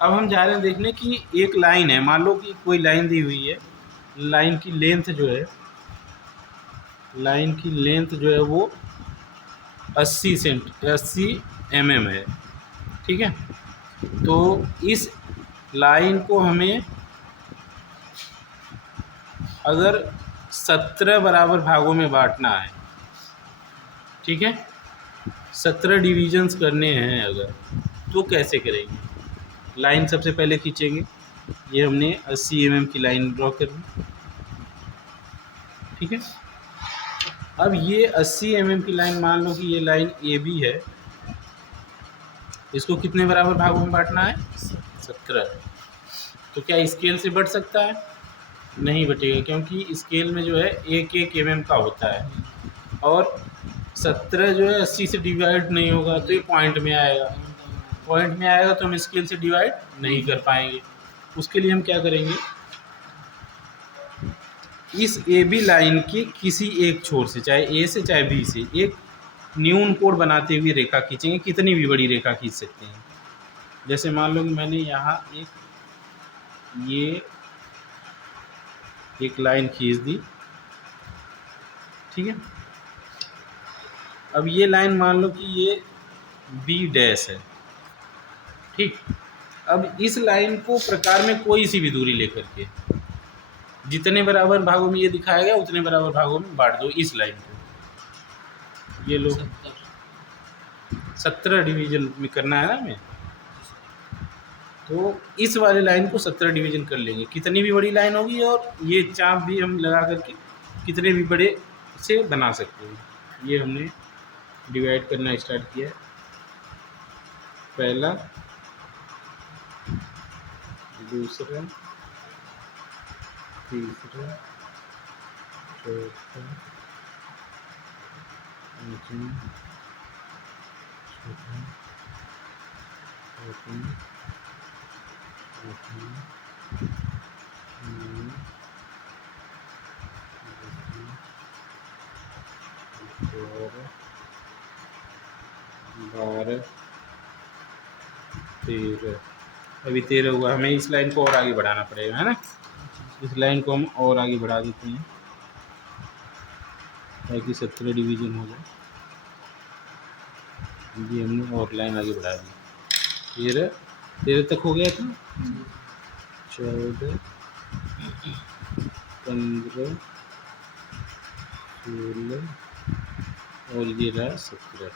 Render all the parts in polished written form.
अब हम जा रहे हैं देखने कि एक लाइन है, मान लो कि कोई लाइन दी हुई है, लाइन की लेंथ जो है, लाइन की लेंथ जो है वो 80 mm है, ठीक है। तो इस लाइन को हमें अगर 17 बराबर भागों में बांटना है, ठीक है, 17 डिविजन्स करने हैं अगर, तो कैसे करेंगे? लाइन सबसे पहले खींचेंगे, ये हमने 80 mm की लाइन ड्रॉ कर दी, ठीक है। अब ये 80 mm की लाइन, मान लो कि ये लाइन ए बी है, इसको कितने बराबर भागों में बांटना है? 17। तो क्या स्केल से बढ़ सकता है? नहीं बटेगा, क्योंकि स्केल में जो है एक एक mm का होता है, और 17 जो है 80 से डिवाइड नहीं होगा, तो ये पॉइंट में आएगा, पॉइंट में आएगा तो हम स्केल से डिवाइड नहीं कर पाएंगे। उसके लिए हम क्या करेंगे, इस ए बी लाइन के किसी एक छोर से, चाहे ए से चाहे बी से, एक न्यून कोण बनाते हुए रेखा खींचेंगे। कितनी भी बड़ी रेखा खींच सकते हैं। जैसे मान लो कि मैंने यहाँ एक लाइन खींच दी, ठीक है। अब ये लाइन मान लो कि ये बी डैश है, ठीक। अब इस लाइन को प्रकार में कोई सी भी दूरी लेकर के जितने बराबर भागों में ये दिखाया गया उतने बराबर भागों में बांट दो इस लाइन को। ये लो, 17 डिवीजन में करना है ना हमें, तो इस वाले लाइन को 17 डिवीजन कर लेंगे। कितनी भी बड़ी लाइन होगी, और ये चाप भी हम लगा करके कितने भी बड़े से बना सकते हैं। ये हमने डिवाइड करना स्टार्ट किया, पहला, दूसरा, तीसरा, चौथा, पाँचवा, छठा, सातवां, आठवां, नौवां, 12, 13। अभी 13 हुआ, हमें इस लाइन को और आगे बढ़ाना पड़ेगा, है ना। इस लाइन को हम और आगे बढ़ा देते हैं ताकि 17 डिवीजन हो जाए। ये हमने और लाइन आगे बढ़ा दी। 13 तक हो गया था। 14, 15, 16 और ये रहा 17,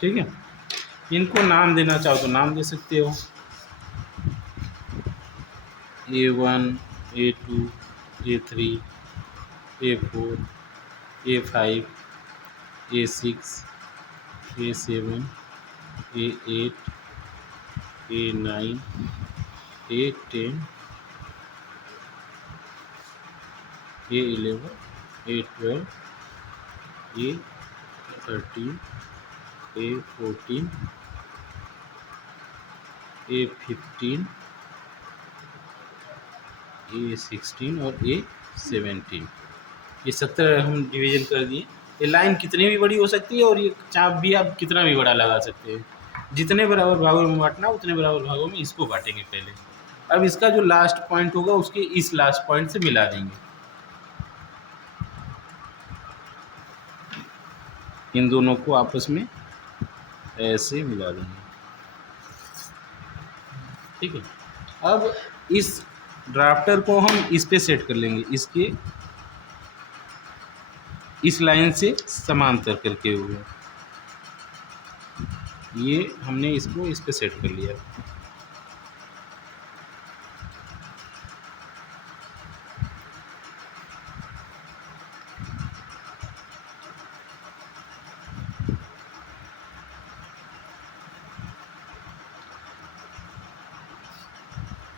ठीक है। इनको नाम देना चाहो तो नाम दे सकते हो, A1, A2, A3, A4, A5, A6, A7, A8, A9, A10, A11, A12, A13, A14, A15, A16 और A17। ये 17 हम डिवीजन कर दिए। ये लाइन कितनी भी बड़ी हो सकती है, और ये चाप भी आप कितना भी बड़ा लगा सकते हैं। जितने बराबर भागों में बांटना उतने बराबर भागों में इसको बांटेंगे पहले। अब इसका जो लास्ट पॉइंट होगा उसके इस लास्ट पॉइंट से मिला देंगे, इन दोनों को आपस में ऐसे मिला देंगे, ठीक है। अब इस ड्राफ्टर को हम इस पे सेट कर लेंगे, इसके इस लाइन से समांतर करके हुए, ये हमने इसको इस पे सेट कर लिया।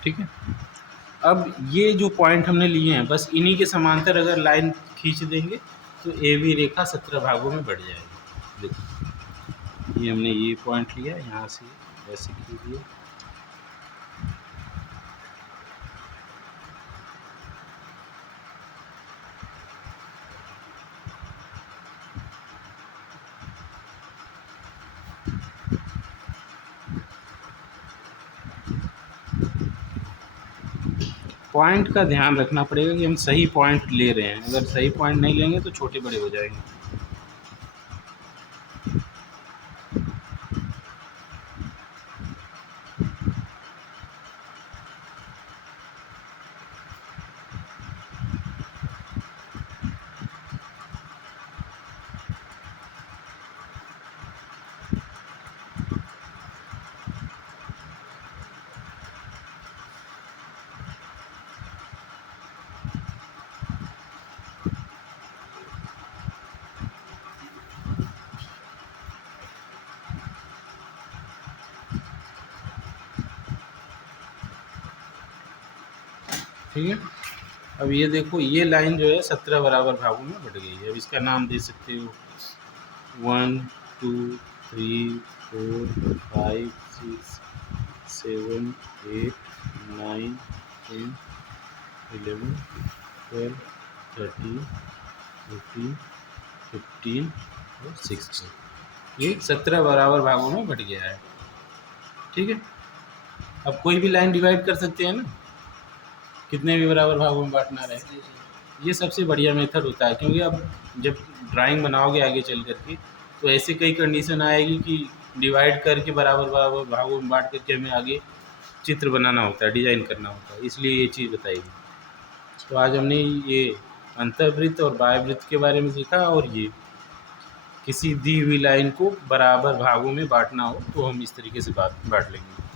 ठीक है। अब ये जो पॉइंट हमने लिए हैं, बस इन्हीं के समांतर अगर लाइन खींच देंगे तो ए बी रेखा 17 भागों में बढ़ जाएगी। देखिए, ये हमने ये पॉइंट लिया, यहाँ से ऐसे खींच दिया, पॉइंट का ध्यान रखना पड़ेगा कि हम सही पॉइंट ले रहे हैं। अगर सही पॉइंट नहीं लेंगे तो छोटे बड़े हो जाएंगे। ठीक है, अब ये देखो, ये लाइन जो है 17 बराबर भागों में बट गई है। अब इसका नाम दे सकते हो 1 2 3 4 5 6 7 8 9 10 11 12 13 14 15 और 16। ये 17 बराबर भागों में बट गया है। ठीक है, अब कोई भी लाइन डिवाइड कर सकते हैं ना, कितने भी बराबर भागों में बांटना रहे। ये सबसे बढ़िया मेथड होता है, क्योंकि अब जब ड्राइंग बनाओगे आगे चल करके तो ऐसे कई कंडीशन आएगी कि डिवाइड करके बराबर बराबर भागों में बांट करके हमें आगे चित्र बनाना होता है, डिजाइन करना होता है, इसलिए ये चीज़ बताएगी। तो आज हमने ये अंतर्वृत्त और बाह्यवृत्त के बारे में सीखा, और ये किसी दी हुई लाइन को बराबर भागों में बांटना हो तो हम इस तरीके से बांट लेंगे।